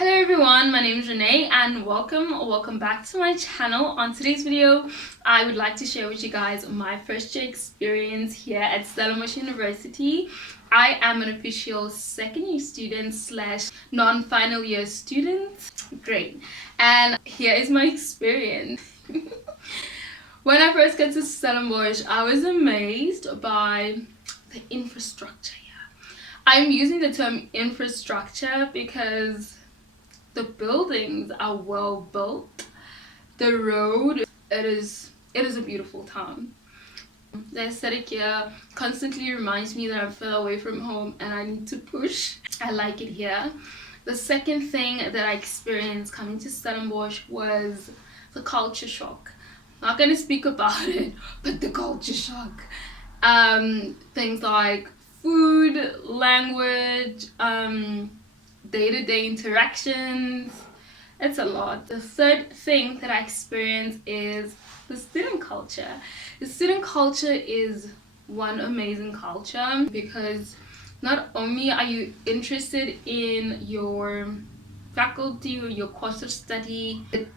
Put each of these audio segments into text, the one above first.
Hello everyone, my name is Renee and welcome back to my channel. On today's video, I would like to share with you guys my first year experience here at Stellenbosch University. I am an official second year student slash non-final year student. Great. And here is my experience. When I first got to Stellenbosch, I was amazed by the infrastructure here. I'm using the term infrastructure because the buildings are well built. The road, it is a beautiful town. The aesthetic here constantly reminds me that I'm further away from home and I need to push. I like it here. The second thing that I experienced coming to Stellenbosch was the culture shock. I'm not going to speak about it, but the culture shock. Things like food, language, day-to-day interactions. It's a lot. The third thing that I experience is the student culture. The student culture is one amazing culture because not only are you interested in your faculty or your course of study, it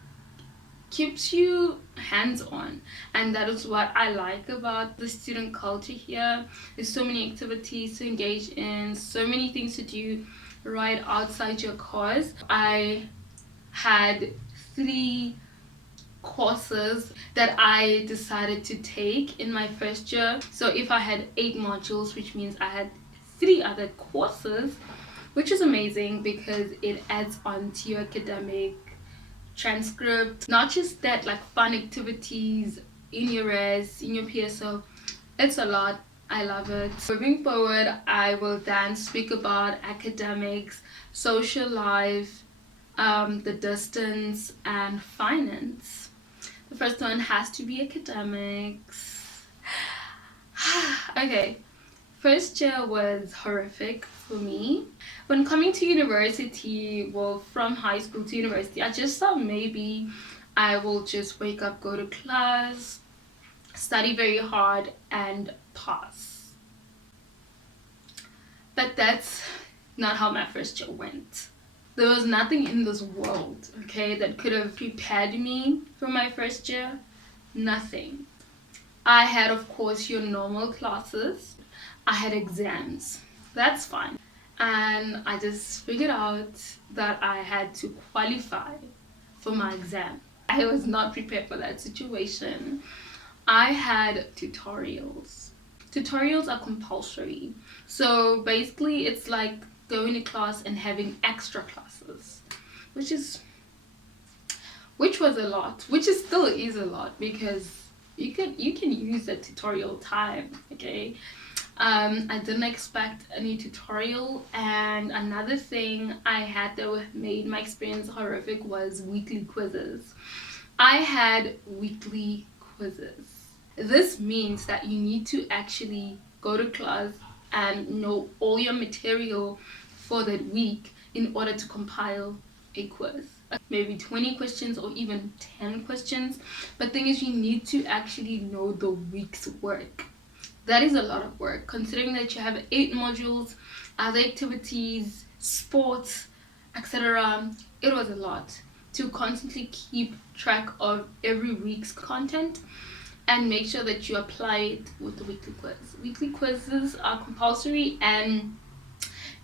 keeps you hands-on, and that is what I like about the student culture here. There's so many activities to engage in, so many things to do right outside your course. I had 3 courses that I decided to take in my first year. So if I had 8 modules, which means I had 3 other courses, which is amazing because it adds on to your academic transcript. Not just that, like fun activities in your res, in your PSO. It's a lot. I love it. Moving forward, I will then speak about academics, social life, the distance, and finance. The first one has to be academics. Okay, first year was horrific for me. When coming to university, well, from high school to university, I just thought maybe I will just wake up, go to class, study very hard, and pass. But that's not how my first year went. There was nothing in this world, okay, that could have prepared me for my first year. Nothing. I had, of course, your normal classes. I had exams. That's fine. And I just figured out that I had to qualify for my exam. I was not prepared for that situation. I had tutorials. Tutorials are compulsory. So basically it's like going to class and having extra classes, which was a lot, which is still is a lot because you can use the tutorial time, okay? I didn't expect any tutorial. And another thing I had that made my experience horrific was weekly quizzes. I had weekly quizzes. This means that you need to actually go to class and know all your material for that week in order to compile a quiz. Maybe 20 questions or even 10 questions. But thing is, you need to actually know the week's work. That is a lot of work, considering that you have 8 modules, other activities, sports, etc. It was a lot to constantly keep track of every week's content and make sure that you apply it with the weekly quiz. Weekly quizzes are compulsory and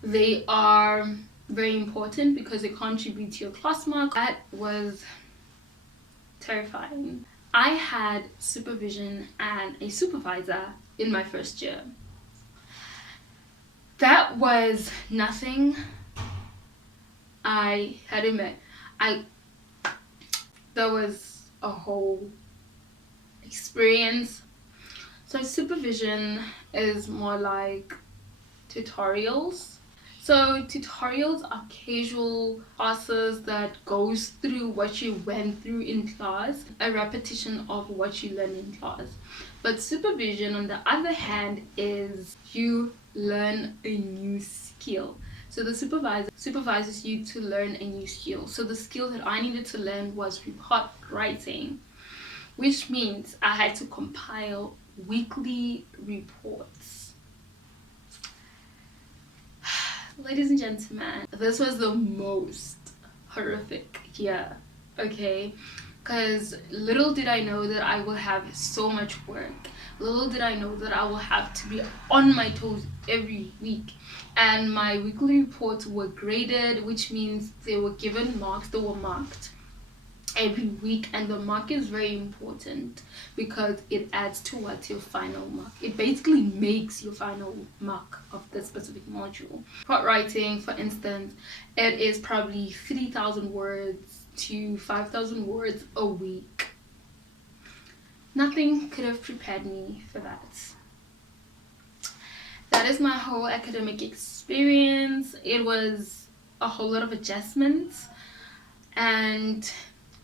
they are very important because they contribute to your class mark. That was terrifying. I had supervision and a supervisor in my first year. That was nothing I had met. That was a whole experience. So supervision is more like tutorials. So tutorials are casual classes that goes through what you went through in class, a repetition of what you learned in class. But supervision, on the other hand, is you learn a new skill. So the supervisor supervises you to learn a new skill. So the skill that I needed to learn was report writing, which means I had to compile weekly reports. Ladies and gentlemen, this was the most horrific here, okay? Because little did I know that I will have so much work. Little did I know that I will have to be on my toes every week. And my weekly reports were graded, which means they were given marks, they were marked every week, and the mark is very important because it adds towards your final mark. It basically makes your final mark of the specific module. Report writing, for instance, it is probably 3,000 words to 5,000 words a week. Nothing could have prepared me for that. That is my whole academic experience. It was a whole lot of adjustments and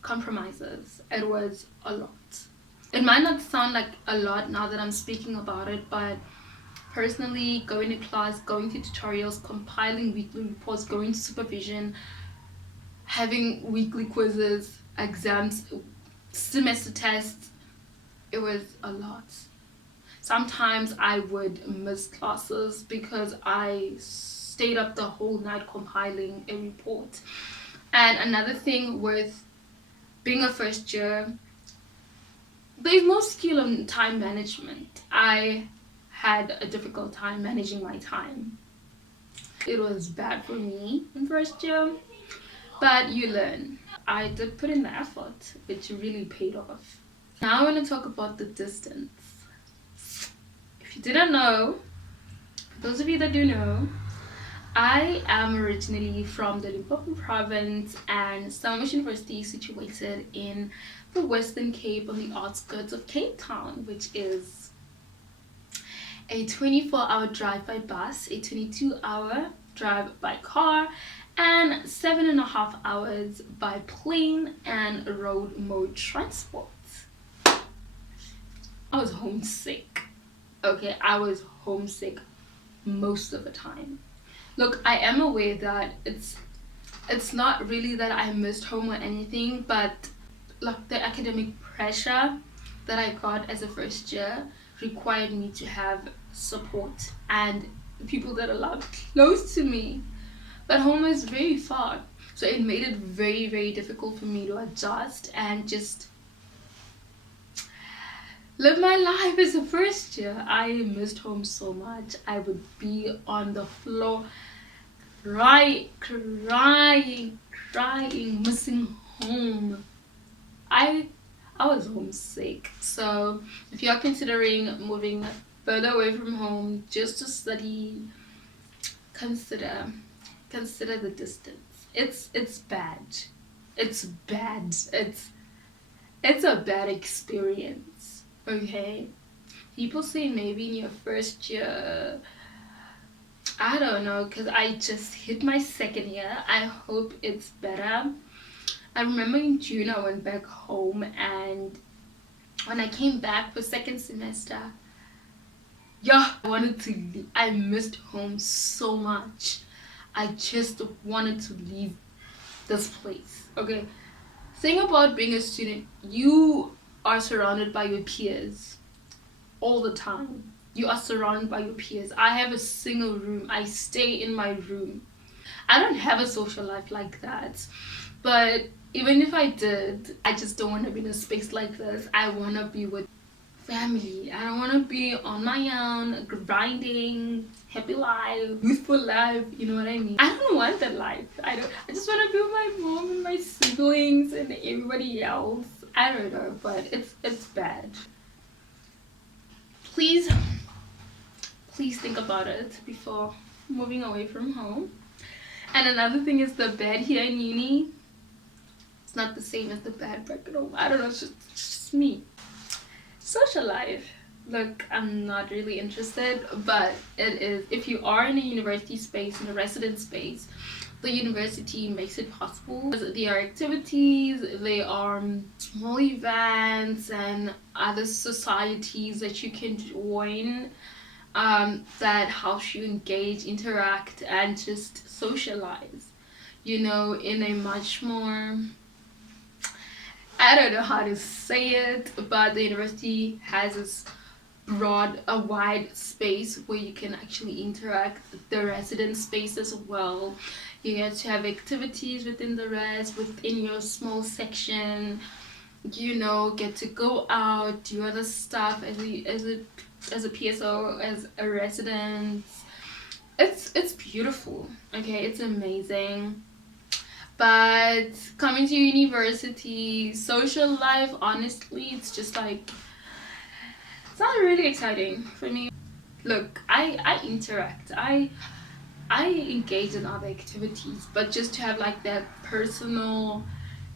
compromises. It was a lot. It might not sound like a lot now that I'm speaking about it, but personally, going to class, going to tutorials, compiling weekly reports, going to supervision, having weekly quizzes, exams, semester tests, it was a lot. Sometimes I would miss classes because I stayed up the whole night compiling a report. And another thing with being a first year, there's no skill on time management. I had a difficult time managing my time. It was bad for me in first year, but you learn. I did put in the effort, which really paid off. Now I want to talk about the distance. If you didn't know, for those of you that do know, I am originally from the Limpopo province, and Stellenbosch University is situated in the Western Cape on the outskirts of Cape Town, which is a 24-hour drive by bus, a 22-hour drive by car, and 7.5 hours by plane and road mode transport. I was homesick. Okay, I was homesick most of the time. Look, I am aware that it's not really that I missed home or anything, but like the academic pressure that I got as a first year required me to have support and people that are loved close to me. But home is very far, so it made it very, very difficult for me to adjust and just live my life as a first year. I missed home so much. I would be on the floor crying, missing home. I was homesick. So if you are considering moving further away from home just to study, consider the distance. It's bad. It's bad. It's a bad experience. Okay, people say maybe in your first year, I don't know, because I just hit my second year. I hope it's better. I remember in June I went back home, and when I came back for second semester, yeah, I wanted to leave. I missed home so much. I just wanted to leave this place. Okay, thing about being a student, you are surrounded by your peers all the time. You are surrounded by your peers. I have a single room. I stay in my room. I don't have a social life like that, but even if I did, I just don't want to be in a space like this. I want to be with family. I don't want to be on my own grinding, happy life, youthful life, you know what I mean? I don't want that life. I just want to be with my mom and my siblings and everybody else. I don't know, but it's bad. Please think about it before moving away from home. And another thing is the bed here in uni. It's not the same as the bed back at home. I don't know, it's just me. Social life. Look, I'm not really interested, but it is. If you are in a university space, in a resident space, the university makes it possible. There are activities, there are small events and other societies that you can join that helps you engage, interact, and just socialize, you know, in a much more, I don't know how to say it, but the university has this a wide space where you can actually interact with the resident space as well. You get to have activities within the res, within your small section, you know, get to go out, do other stuff as a PSO, as a resident. It's beautiful, okay, it's amazing. But coming to university, social life, honestly, it's just like, it's not really exciting for me. Look, I interact, I engage in other activities, but just to have like that personal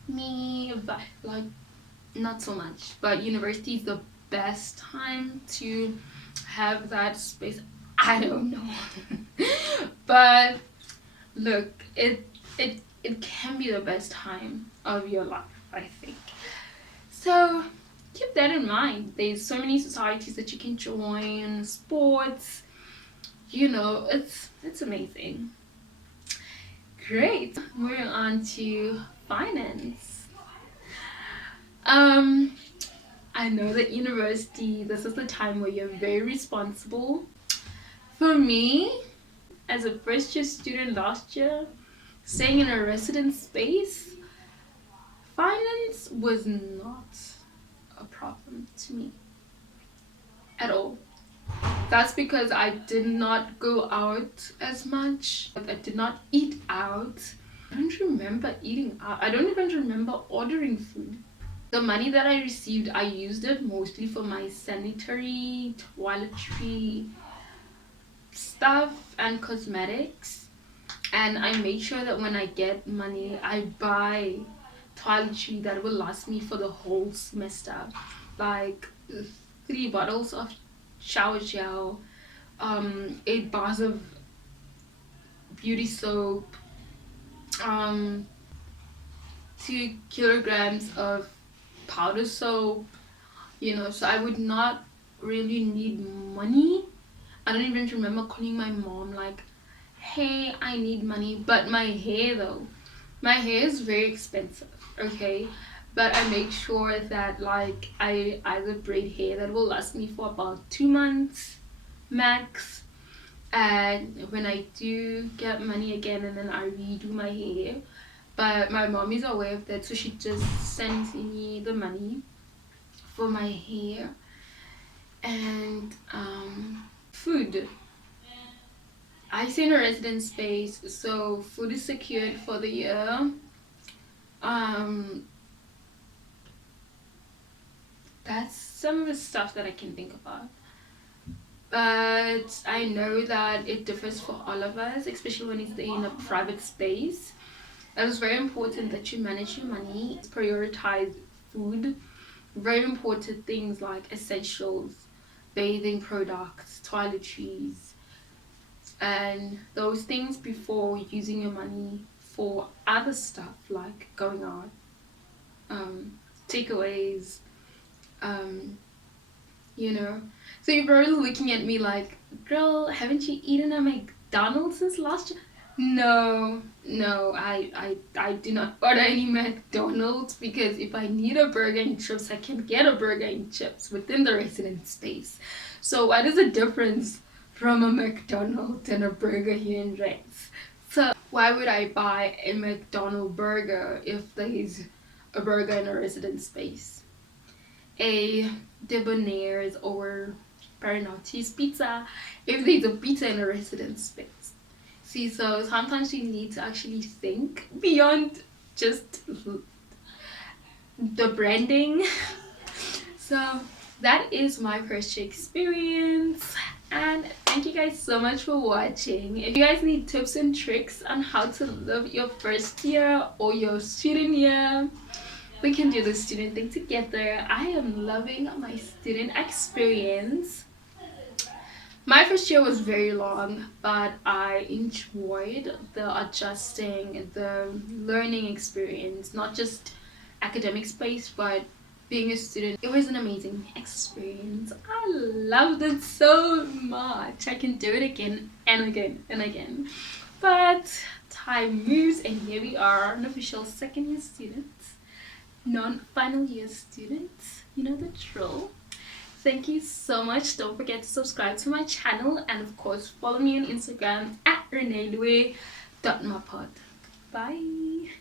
me vibe, like, not so much. But university is the best time to have that space. I don't know. But look, it can be the best time of your life, I think. So keep that in mind. There's so many societies that you can join, sports, you know, it's amazing. Great. Moving on to finance. I know that university, this is the time where you're very responsible. For me, as a first year student last year, staying in a resident space, finance was not a problem to me at all. That's because I did not go out as much. I did not eat out. I don't remember eating out. I don't even remember ordering food. The money that I received, I used it mostly for my sanitary, toiletry stuff and cosmetics. And I made sure that when I get money, I buy toiletry that will last me for the whole semester. Like 3 bottles of shower gel, 8 bars of beauty soap, 2 kilograms of powder soap, you know. So I would not really need money. I don't even remember calling my mom like, hey, I need money. But my hair though, my hair is very expensive, okay, but I make sure that like I either braid hair that will last me for about 2 months max, and when I do get money again, and then I redo my hair. But my mom is aware of that, so she just sends me the money for my hair. And food, I stay in a residence space, so food is secured for the year. That's some of the stuff that I can think about. But I know that it differs for all of us, especially when you stay in a private space. It is very important that you manage your money, prioritize food, very important things like essentials, bathing products, toiletries, and those things before using your money for other stuff like going out, takeaways, you know. So you're probably looking at me like, girl, haven't you eaten at McDonald's since last year? No, I do not order any McDonald's, because if I need a burger and chips, I can get a burger and chips within the resident space. So what is the difference from a McDonald's and a burger here in Res? So why would I buy a McDonald's burger if there's a burger in a resident space? A Debonair's or Parinotti's pizza if there's a pizza in a resident space. See, so sometimes you need to actually think beyond just the branding. So that is my first year experience, and thank you guys so much for watching. If you guys need tips and tricks on how to live your first year or your student year, we can do the student thing together. I am loving my student experience. My first year was very long, but I enjoyed the adjusting, the learning experience, not just academic space, but being a student. It was an amazing experience. I loved it so much. I can do it again and again and again. But time moves, and here we are, an official second year students, non-final year students. You know the drill. Thank you so much. Don't forget to subscribe to my channel, and of course follow me on Instagram at renelue.mapod. Bye.